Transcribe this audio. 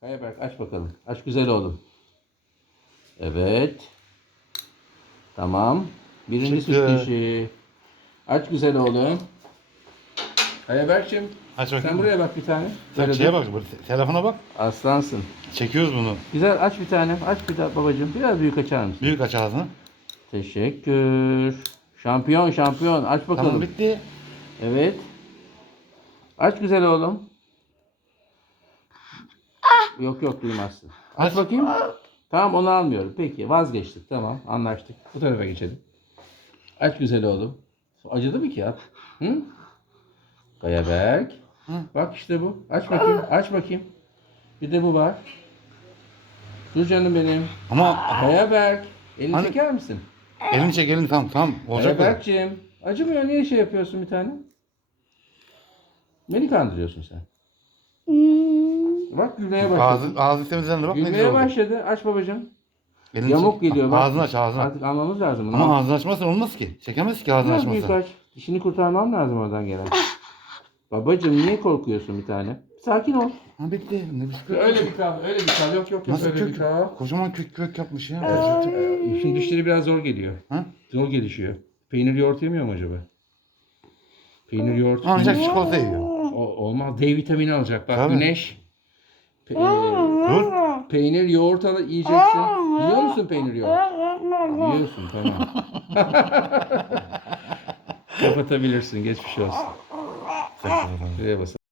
Kayaberk aç bakalım. Aç güzel oğlum. Evet. Tamam. Birinci süt Çıktı. dişi. Aç güzel oğlum. Kayaberk'cim Aç bakayım. sen buraya bak bir tane. Sen Böyle şeye dur. bak, böyle telefona bak. Aslansın. Çekiyoruz bunu. Güzel aç bir tane. Aç bir tane babacığım. Biraz büyük açar mısın? Büyük aç ağzını. Teşekkür. Şampiyon şampiyon. Aç bakalım. Tamam bitti. Evet. Aç güzel oğlum. Yok yok duymazsın. Aç bakayım. Tamam onu almıyorum. Peki vazgeçtik. Tamam anlaştık. Bu tarafa geçelim. Aç güzel oğlum. Acıdı mı ki at? Hı? Kayaberk. Hı. Bak işte bu. Aç bakayım. Aç bakayım. Bir de bu var. Dur canım benim. Ama Kayaberk. Elini Hani- çeker misin? elini çek elini tamam tamam. Olacak mı? Kayaberk'cim. Acımıyor. Niye şey yapıyorsun bir tane? Beni kandırıyorsun sen. Bak gülmeye başladı. Ağzı, ağzı temizlendi bak ne güzel Gülmeye oldu. başladı. Aç babacığım. Elini Yamuk çek. geliyor bak. Ağzını aç ağzını. Artık almamız lazım bunu. Ama ağzını açmazsan olmaz ki. Çekemez ki ağzını Biraz büyük açmazsan. aç. Dişini kurtarmam lazım oradan gelen. Babacığım niye korkuyorsun bir tane? Sakin ol. Ha bitti. Ne bitti? Öyle bir kal, öyle bir kal. Yok yok yok Nasıl öyle bir kök? kal. Kocaman kök kök yapmış ya. Ee, Şimdi dişleri biraz zor geliyor. Ha? Zor gelişiyor. Peynir yoğurt yemiyor mu acaba? Peynir yoğurt. Ancak çikolata yiyor. O- olmaz. D vitamini alacak. Bak Tabii. güneş. Pe- Dur. peynir yoğurt al yiyeceksin. Yiyor musun peynir yoğurt? Yiyorsun tamam. Kapatabilirsin. Geçmiş olsun. Şuraya basalım.